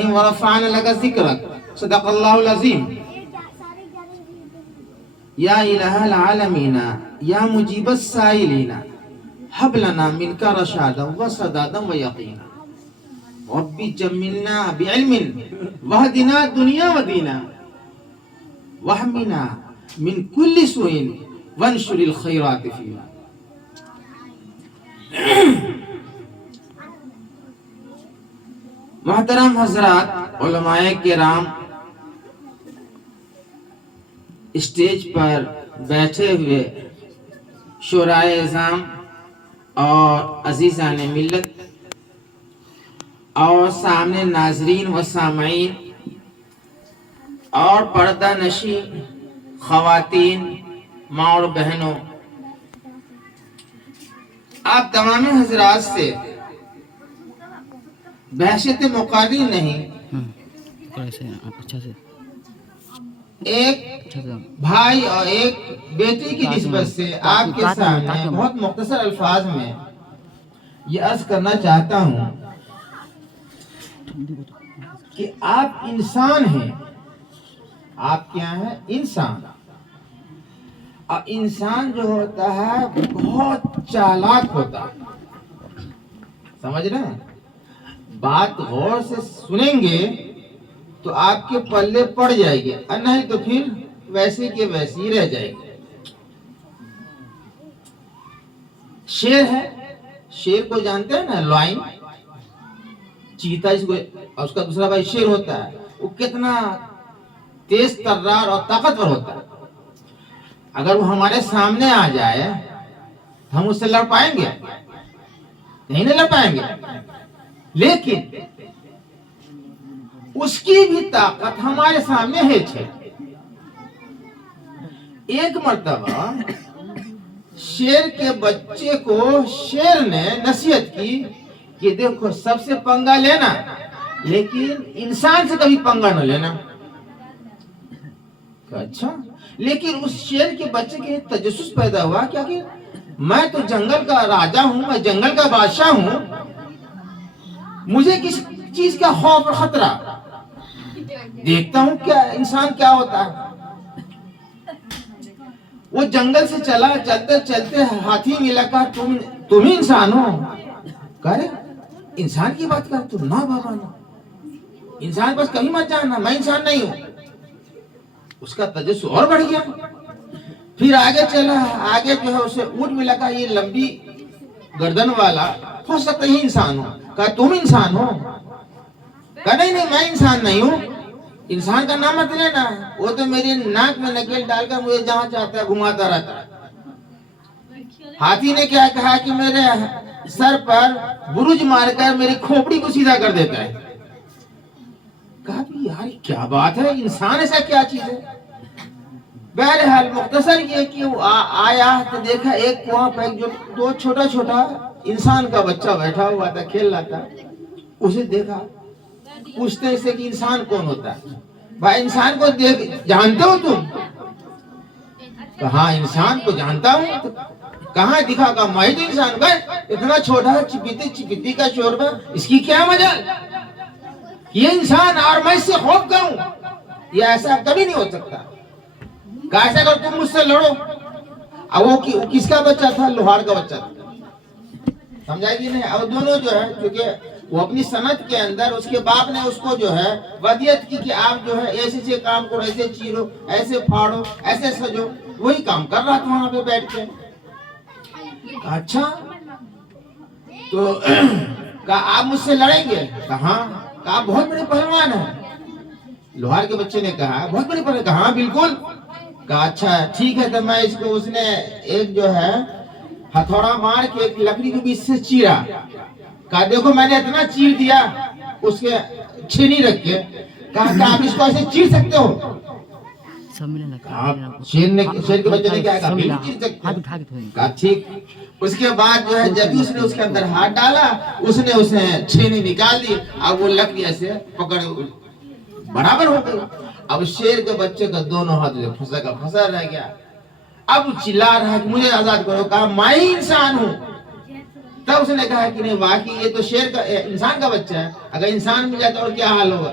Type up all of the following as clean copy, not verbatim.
ورفعنا لك ذكرك صدق الله العظيم. یا الہ العالمین یا مجیب السائلین حب لنا منک رشادا وسدادا ویقینا. ربی جملنا بعلم وہدنا دنیا ودینا واحمنا من کل سوء وانشر الخیرات فینا. محترم حضرات، علماء کرام، اسٹیج پر بیٹھے ہوئے شورائے اعظام اور عزیزان ملت، اور سامنے ناظرین و سامعین اور پردہ نشی خواتین، ماں اور بہنوں، آپ تمام حضرات سے بحثیت مقرری نہیں، ایک بھائی اور ایک بیٹی کی نسبت سے آپ کے سامنے بہت مختصر الفاظ میں یہ عرض کرنا چاہتا ہوں کہ آپ انسان ہیں. آپ کیا ہیں؟ انسان. اور انسان جو ہوتا ہے بہت چالاک ہوتا ہے. سمجھ رہے ہیں؟ بات غور سے سنیں گے تو آپ کے پلے پڑ جائے گی، اور نہیں تو پھر ویسے کے ویسے ہی رہ جائے گی. شیر ہے، شیر کو جانتے ہیں نا، لائن چیتا، اس کو اور اس کا دوسرا بھائی شیر ہوتا ہے. وہ کتنا تیز ترار اور طاقتور ہوتا ہے. اگر وہ ہمارے سامنے آ جائے ہم اس سے لڑ پائیں گے؟ نہیں لڑ پائیں گے. لیکن اس کی بھی طاقت ہمارے سامنے ہے. ایک مرتبہ شیر کے بچے کو شیر نے نصیحت کی کہ دیکھو سب سے پنگا لینا لیکن انسان سے کبھی پنگا نہ لینا. اچھا، لیکن اس شیر کے بچے کے تجسس پیدا ہوا کیا کہ میں تو جنگل کا راجا ہوں، میں جنگل کا بادشاہ ہوں، مجھے کس چیز کا خوف اور خطرہ؟ دیکھتا ہوں کیا انسان کیا ہوتا ہے. وہ جنگل سے چلا، چلتے چلتے ہاتھی ملا، کہا تم ہی انسان ہو؟ کہہ رہے انسان کی بات کر تو نہ بابا نہ، انسان بس کہیں مت جانا، میں انسان نہیں ہوں. اس کا تجسس اور بڑھ گیا. پھر آگے چلا، آگے جو ہے اسے اونٹ ملا، کہا یہ لمبی گردن والا ہو سکتا ہے انسان ہو. کہا تم انسان ہو؟ کہا نہیں میں انسان نہیں ہوں. انسان کا نام مت لینا، وہ تو میری ناک میں نکیل ڈال کر مجھے جہاں چاہتا ہے گھماتا رہتا ہے. ہاتھی نے کیا کہا کہ میرے سر پر برج مار کر میری کھوپڑی کو سیدھا کر دیتا ہے. کہا یار کیا بات ہے، انسان ایسا کیا چیز ہے. بہرحال مختصر یہ کہ وہ آیا تو دیکھا ایک کنواں پہ جو دو چھوٹا چھوٹا انسان کا بچہ بیٹھا ہوا تھا، کھیل رہا تھا. اسے دیکھا، پوچھتے اسے کہ انسان کون ہوتا ہے؟ بھائی انسان کو جانتے ہو تم؟ کہاں انسان کو جانتا ہوں. کہاں دکھا؟ کہا میں تو انسان کا اتنا چھوٹا چپیتی چپیتی کا شوربہ، اس کی کیا مجال؟ یہ انسان اور میں اس سے خوف کروں؟ یہ ایسا کبھی نہیں ہو سکتا. کہا ایسا اگر تم مجھ سے لڑو. اب وہ کس کا بچہ تھا؟ لوہار کا بچہ تھا. سمجھائے گی نہیں؟ اب دونوں جو ہے کیونکہ وہ اپنی صنعت کے اندر اس کے باپ نے اس کو جو ہے ودیت کی کہ آپ جو ہے ایسے سے کام کرو، ایسے چیرو، ایسے پھاڑو، ایسے سجو. وہی کام کر رہا تھا وہاں پہ بیٹھ کے. اچھا تو کہا آپ مجھ سے لڑیں گے؟ کہاں؟ کہا بہت بڑے پہلوان ہیں. لوہار کے بچے نے کہا بہت بڑے پہلوان. کہا بالکل. کہا اچھا ٹھیک ہے تو میں اس کو، اس نے ایک جو ہے ہتھوڑا مار کے ایک لکڑی کے بیچ سے چیرا. کہا دیکھو میں نے اتنا چیر دیا اس کے چھینی رکھ کے. کہا آپ اس کو ایسے چیر سکتے ہو؟ شیر کے بچے نے کیا کہا بالکل چیر سکتے ہو. کہا ٹھیک. اس کے بعد جو ہے جب اس نے اس کے اندر ہاتھ ڈالا اس نے اسے چھینی نکال دی. اب وہ لکڑی ایسے پکڑ برابر ہو گئی. اب شیر کے بچے کا دونوں ہاتھ پھنسا کا پھنسا رہ گیا. اب چلا رہا ہے کہ مجھے آزاد کرو. کہا میں ہی انسان ہوں. تب اس نے کہا کہ نہیں واقعی یہ تو شیر کا انسان کا بچہ ہے، اگر انسان مل جاتا اور کیا حال ہوگا.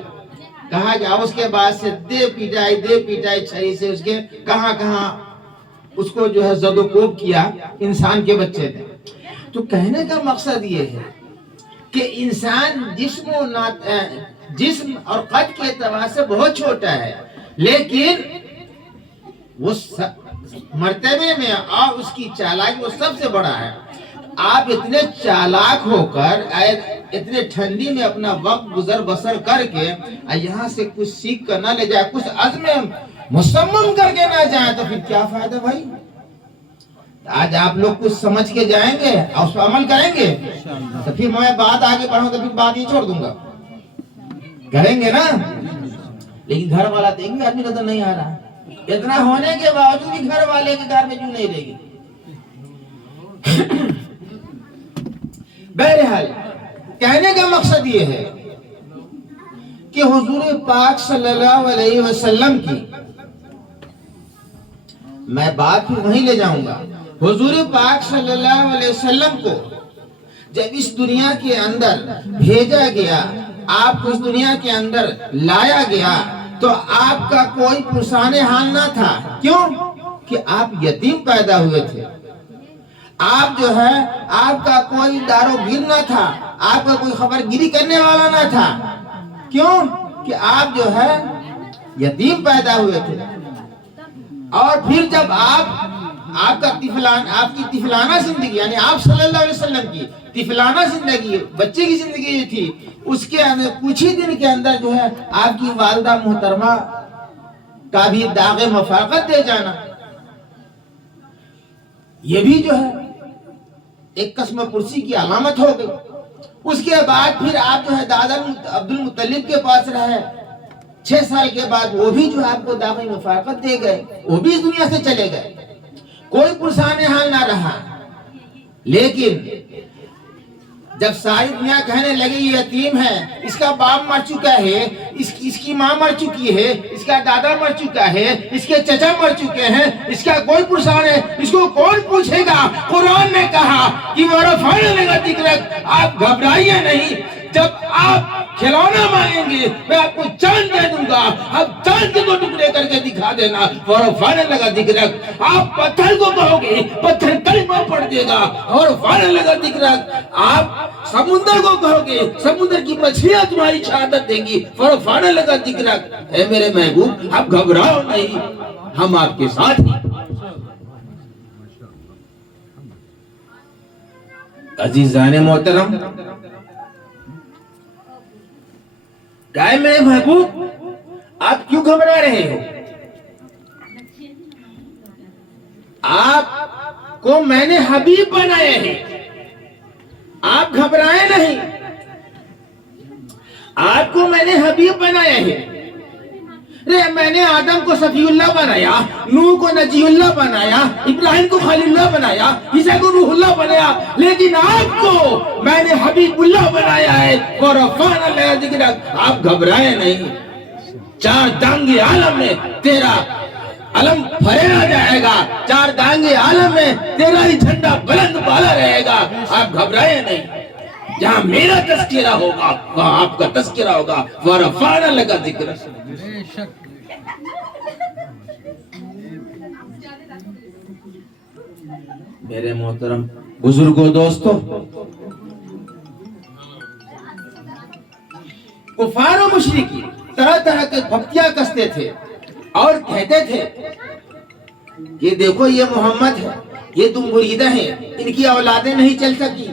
کہا کہ اس کے بعد سے دے پیٹائی چھری سے اس کے کہاں اس کو جو ہے زد و کوب کیا. انسان کے بچے تھے. تو کہنے کا مقصد یہ ہے کہ انسان جسم اور قد کے اعتبار سے بہت چھوٹا ہے، لیکن وہ مرتبے میں اور اس کی چالاکی وہ سب سے بڑا ہے. آپ اتنے چالاک ہو کر اتنے ٹھنڈی میں اپنا وقت گزر بسر کر کے یہاں سے کچھ سیکھ کر نہ لے جائے، کچھ عزم مصمم کر کے نہ جائیں تو پھر کیا فائدہ بھائی. آج آپ لوگ کچھ سمجھ کے جائیں گے اور اس پر عمل کریں گے تو پھر میں بات آگے بڑھوں تو پھر بات ہی چھوڑ دوں گا. کریں گے نا. لیکن گھر والا دیکھ بھی آدمی نظر نہیں آ رہا، اتنا ہونے کے باوجود بھی گھر والے کے گھر میں کیوں نہیں رہے گی. بہرحال کہنے کا مقصد یہ ہے کہ حضور پاک صلی اللہ علیہ وسلم کی میں بات پھر وہیں لے جاؤں گا. حضور پاک صلی اللہ علیہ وسلم کو جب اس دنیا کے اندر بھیجا گیا، آپ کو اس دنیا کے اندر لایا گیا تو آپ کا کوئی پرسان حال نہ تھا. کیوں؟ کہ آپ یتیم پیدا ہوئے تھے. آپ جو ہے آپ کا کوئی دارو گیر نہ تھا، آپ کا کوئی خبر گیری کرنے والا نہ تھا. کیوں؟ کہ آپ جو ہے یتیم پیدا ہوئے تھے. اور پھر جب آپ کی طفلانہ زندگی یعنی آپ صلی اللہ علیہ وسلم کی طفلانہ زندگی، بچے کی زندگی جو تھی، اس کے اندر کچھ ہی دن کے اندر جو ہے آپ کی والدہ محترمہ کا بھی داغ مفاقت دے جانا، یہ بھی جو ہے ایک قسم پرسی کی علامت ہو گئی. اس کے بعد پھر آپ جو ہے دادا عبد المطلب کے پاس رہے 6 سال کے بعد، وہ بھی جو آپ کو داغ مفاقت دے گئے، وہ بھی اس دنیا سے چلے گئے. کوئی پرسان حال نہ رہا. لیکن جب ساری دنیا کہنے لگی یہ یتیم ہے، اس کا باپ مر چکا ہے، اس کی ماں مر چکی ہے، اس کا دادا مر چکا ہے، اس کے چچا مر چکے ہیں، اس کا کوئی پرسان ہے، اس کو کون پوچھے گا. قرآن نے کہا کہ وَرَفَعْنَا لَكَ ذِكْرَكَ، آپ گھبرائیے نہیں. جب آپ کھلونا مانگیں گے میں آپ کو چاند دے دوں گا، آپ چاند کے 2 ٹکڑے کر کے دکھا دینا. وَرَفَعْنَا لَكَ ذِكْرَكَ، آپ پتھر کو کہو گے پتھر کلمہ پڑھ دے گا. وَرَفَعْنَا لَكَ ذِكْرَكَ، آپ سمندر کو کہو گے سمندر کی مچھلیاں تمہاری شہادت دیں گی. وَرَفَعْنَا لَكَ ذِكْرَكَ، اے میرے محبوب آپ گھبراؤ نہیں، ہم آپ کے ساتھ ہیں. عزیزان محترم، کہے میرے محبوب آپ کیوں گھبرا رہے ہو؟ آپ کو میں نے حبیب بنایا ہے، آپ گھبرائے نہیں. آپ کو میں نے حبیب بنایا ہے. میں نے آدم کو صفی اللہ بنایا، نوح کو نجی اللہ بنایا، ابراہیم کو خلیل اللہ بنایا، عیسیٰ کو روح اللہ بنایا، لیکن آپ کو میں نے حبیب اللہ بنایا ہے. وَرَفَعْنَا لَكَ ذِكْرَكَ، آپ گھبرائے نہیں. 4 دانگے عالم میں تیرا علم پھیلا جائے گا، 4 دانگے عالم میں تیرا ہی جھنڈا بلند بالا رہے گا. آپ گھبرائے نہیں. جہاں میرا تذکرہ ہوگا وہاں آپ کا تذکرہ ہوگا. وَرَفَعْنَا لَكَ ذِكْرَكَ. میرے محترم بزرگوں، دوستوں، کفار و مشرکی طرح طرح کے بھکتیاں کستے تھے اور کہتے تھے کہ دیکھو یہ محمد ہے، یہ تم مریدہ ہیں، ان کی اولادیں نہیں چل سکی،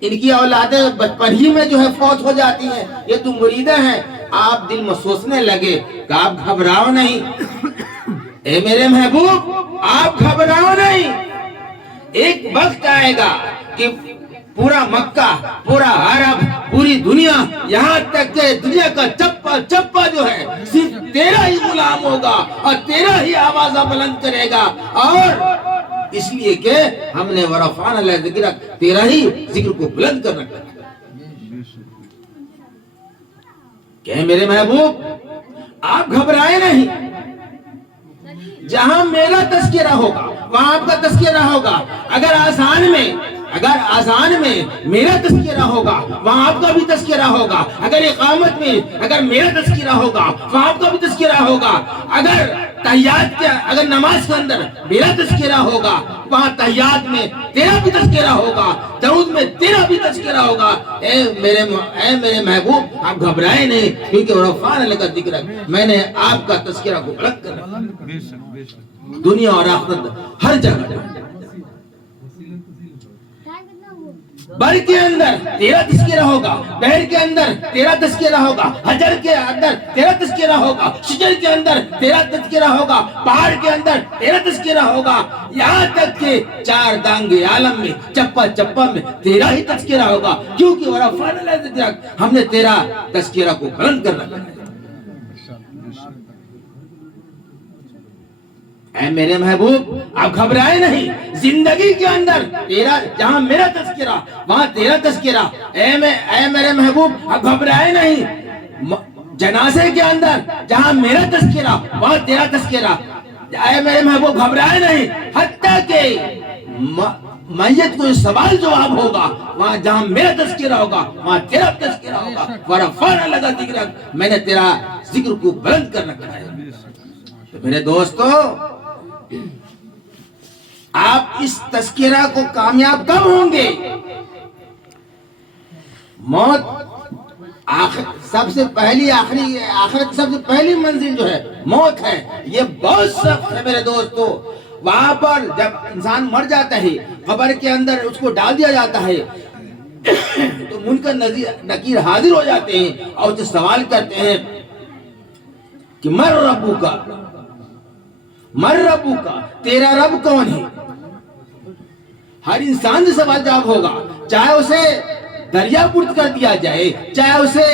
ان کی اولادیں بچپن ہی میں جو ہے فوت ہو جاتی ہیں، یہ تم مریدہ ہیں. آپ دل میں سوچنے لگے کہ آپ گھبراؤ نہیں. اے میرے محبوب آپ گھبراؤ نہیں. ایک وقت آئے گا کہ پورا مکہ، پورا عرب، پوری دنیا، یہاں تک کہ دنیا کا چپا چپا جو ہے صرف تیرا ہی غلام ہوگا اور تیرا ہی آوازہ بلند کرے گا. اور اس لیے کہ ہم نے وَرَفَعْنَا لَكَ ذِكْرَكَ، تیرا ہی ذکر کو بلند کر رکھا. کہ میرے محبوب آپ گھبرائے نہیں. جہاں میرا تذکرہ ہوگا وہاں آپ کا تذکرہ ہوگا. اگر آسان میں اگر آذان میں میرا تذکرہ ہوگا وہاں آپ کا بھی تذکرہ ہوگا، اگر اقامت میں اگر میرا تذکرہ ہوگا وہاں آپ کا بھی تذکرہ ہوگا، اگر نماز کے اندر میرا تذکرہ ہوگا وہاں تحیات میں تیرا بھی تذکرہ ہوگا، درود میں تیرا بھی تذکرہ ہوگا۔ اے میرے محبوب آپ گھبرائے نہیں، کیونکہ ورفعنا لک ذکرک، میں نے آپ کا تذکرہ کو بلند کر رکھا، دنیا اور آخرت ہر جگہ۔ بر کے اندر تیرا تذکرہ ہوگا، بحر کے اندر تیرا تذکرہ ہوگا، حجر کے اندر تیرا تذکرہ ہوگا، شجر کے اندر تیرا تذکرہ ہوگا، پہاڑ کے اندر تیرا تذکرہ ہوگا، یہاں تک کہ چار دانگے عالم میں چپا چپا میں تیرا ہی تذکرہ ہوگا، کیونکہ ورفعنا لک ذکرک، ہم نے تیرا تذکرہ کو بلند کر رکھا ہے۔ اے میرے محبوب آپ گھبرائے نہیں، زندگی کے اندر تیرا جہاں میرا تذکرہ وہاں تیرا تذکرہ، اے میرے محبوب آپ گھبرائے نہیں، جنازے کے اندر جہاں میرا تذکرہ وہاں تیرا تذکرہ، اے میرے محبوب گھبرائے نہیں، حتیٰ کہ میت کو سوال جواب ہوگا وہاں جہاں میرا تذکرہ ہوگا وہاں تیرا تذکرہ ہوگا، ورفعنا لک ذکرک، میں نے تیرا ذکر کو بلند کر رکھا ہے۔ تو میرے دوستو آپ اس تذکرہ کو کامیاب کب ہوں گے؟ موت سب سے پہلی آخرت سب سے پہلی منزل جو ہے موت ہے، یہ بہت سخت ہے میرے دوستو۔ وہاں پر جب انسان مر جاتا ہے قبر کے اندر اس کو ڈال دیا جاتا ہے تو منکر نکیر حاضر ہو جاتے ہیں اور اسے سوال کرتے ہیں کہ من ربک، تیرا رب کون ہے؟ ہر انسان سے سوال جواب ہوگا، چاہے اسے دریا پرد کر دیا جائے، چاہے اسے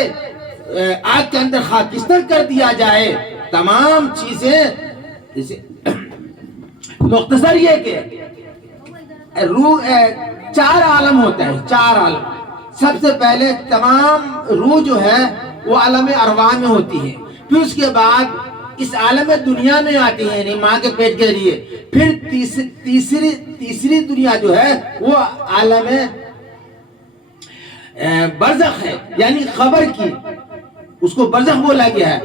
آگ کے اندر خاکستر کر دیا جائے، تمام چیزیں مختصر یہ کہ چار عالم ہوتا ہے، چار عالم۔ سب سے پہلے تمام روح جو ہے وہ عالم ارواح میں ہوتی ہے، پھر اس کے بعد اس عالم دنیا میں آتی ہے، یعنی ماں کے پیٹ کے لیے، پھر تیسری دنیا جو ہے وہ عالم برزخ ہے، یعنی قبر کی، اس کو برزخ بولا گیا ہے۔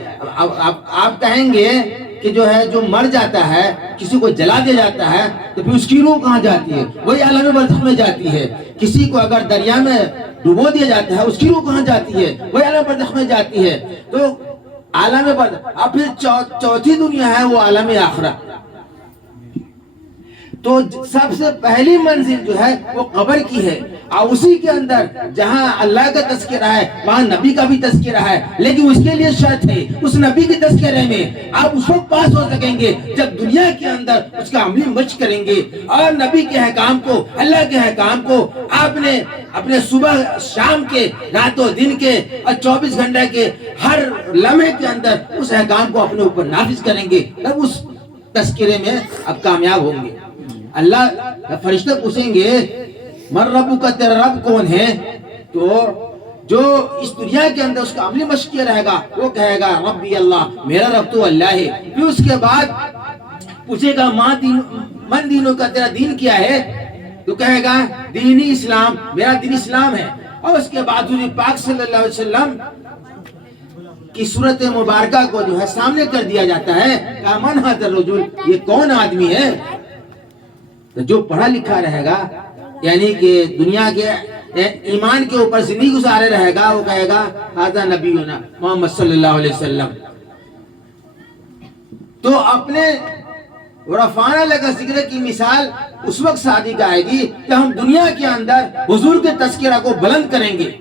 آپ کہیں گے کہ جو ہے جو مر جاتا ہے کسی کو جلا دیا جاتا ہے تو پھر اس کی روح کہاں جاتی ہے؟ وہی عالم برزخ میں جاتی ہے۔ کسی کو اگر دریا میں ڈبو دیا جاتا ہے اس کی روح کہاں جاتی ہے؟ وہی عالم برزخ میں جاتی ہے۔ تو عالم برزخ، اب پھر چوتھی دنیا ہے وہ عالم آخرت۔ تو سب سے پہلی منزل جو ہے وہ قبر کی ہے، اور اسی کے اندر جہاں اللہ کا تذکرہ ہے وہاں نبی کا بھی تذکرہ ہے، لیکن اس کے لیے شرط ہے اس نبی کے تذکرے میں آپ اس وقت پاس ہو سکیں گے جب دنیا کے اندر اس کا عملی مشق کریں گے، اور نبی کے احکام کو، اللہ کے احکام کو آپ نے اپنے صبح شام کے، رات و دن کے، اور 24 گھنٹے کے ہر لمحے کے اندر اس احکام کو اپنے اوپر نافذ کریں گے، تب اس تذکرے میں آپ کامیاب ہوں گے۔ اللہ فرشتے پوچھیں گے من ربک، تیرا رب کون ہے؟ تو جو اس دنیا کے اندر اس کا عملی مشق کیا رہے گا وہ کہے گا ربی اللہ، میرا رب تو اللہ ہے۔ پھر اس کے بعد پوچھے گا من دینوں کا، تیرا دین کیا ہے؟ تو کہے گا دینی اسلام، میرا دین اسلام ہے۔ اور اس کے بعد حضور پاک صلی اللہ علیہ وسلم کی صورت مبارکہ کو جو ہے سامنے کر دیا جاتا ہے، کہا من ھذا الرجل، یہ کون آدمی ہے؟ تو جو پڑھا لکھا رہے گا، یعنی کہ دنیا کے ایمان کے اوپر زندگی گزارے رہے گا، وہ کہے گا ھذا نبینا محمد صلی اللہ علیہ وسلم۔ تو اپنے ورفعنا لک ذکرک کی مثال اس وقت صادق آئے گی کہ ہم دنیا کے اندر حضور کے تذکرہ کو بلند کریں گے۔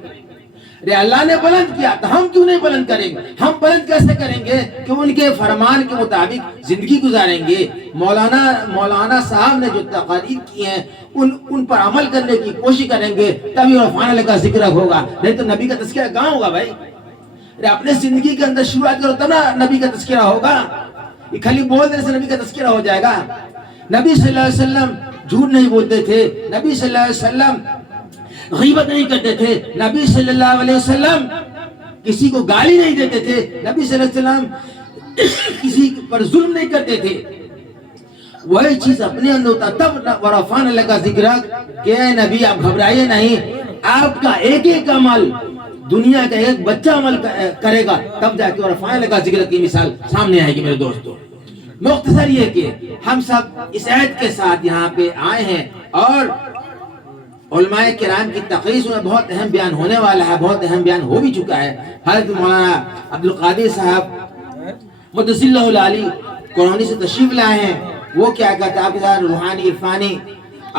اللہ نے بلند کیا تو ہم کیوں نہیں بلند کریں گے؟ ہم بلند کیسے کریں گے کہ ان کے فرمان کے مطابق زندگی گزاریں گے۔ مولانا صاحب نے جو تقاریر کی ہیں ان پر عمل کرنے کی کوشش کریں گے، تبھی ورفعنا لک ذکرک ہوگا، نہیں تو نبی کا تذکرہ کہاں ہوگا بھائی؟ اپنے زندگی کے اندر شروعات کرو تب نا نبی کا تذکرہ ہوگا۔ یہ خالی بول دینے سے نبی کا تذکرہ ہو جائے گا؟ نبی صلی اللہ علیہ وسلم جھوٹ نہیں بولتے تھے، نبی صلی اللہ علیہ وسلم غیبت نہیں کرتے تھے، نبی صلی اللہ علیہ وسلم کسی کو گالی نہیں دیتے تھے، نبی صلی اللہ علیہ وسلم کسی پر ظلم نہیں کرتے تھے، وہی چیز اپنے اندر ہوتا تب ورفعنا لک ذکرک کہ اے نبی آپ گھبرائیے نہیں، آپ کا ایک ایک عمل دنیا کا ایک بچہ عمل کرے گا تب جا کے ورفعنا لک ذکرک کی مثال سامنے آئے گی میرے دوستو۔ مختصر یہ کہ ہم سب اس عید کے ساتھ یہاں پہ آئے ہیں اور علماء کرام کی تقریر میں بہت اہم بیان ہونے والا ہے، بہت اہم بیان ہو بھی چکا ہے۔ حضرت مولانا عبدالقادر صاحب مدثر اللہ العالی قرآنی سے تشریف لائے ہیں، وہ کیا کہتے ہیں آپ کے ساتھ روحانی عرفانی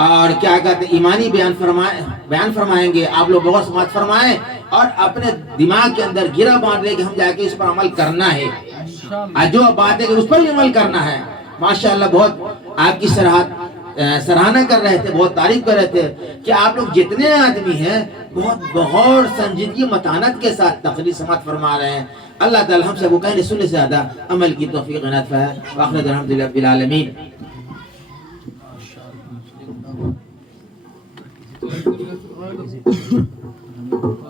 اور کیا کہتے ہیں ایمانی بیان فرمائیں گے۔ آپ لوگ بہت سماعت فرمائیں اور اپنے دماغ کے اندر گرہ باندھ لے کہ ہم جا کے اس پر عمل کرنا ہے، جو بات ہے کہ اس پر بھی عمل کرنا ہے۔ ماشاءاللہ بہت آپ کی سراہنا کر رہے تھے، بہت تعریف کر رہے تھے کہ آپ لوگ جتنے آدمی ہیں بہت غور سنجیدگی متانت کے ساتھ تقریر سماعت فرما رہے ہیں۔ اللہ تعالی ہم سب کو کہنے سننے سے زیادہ عمل کی توفیق عنایت فرمائے۔ وآخر الحمدللہ رب العالمین۔ Thank you.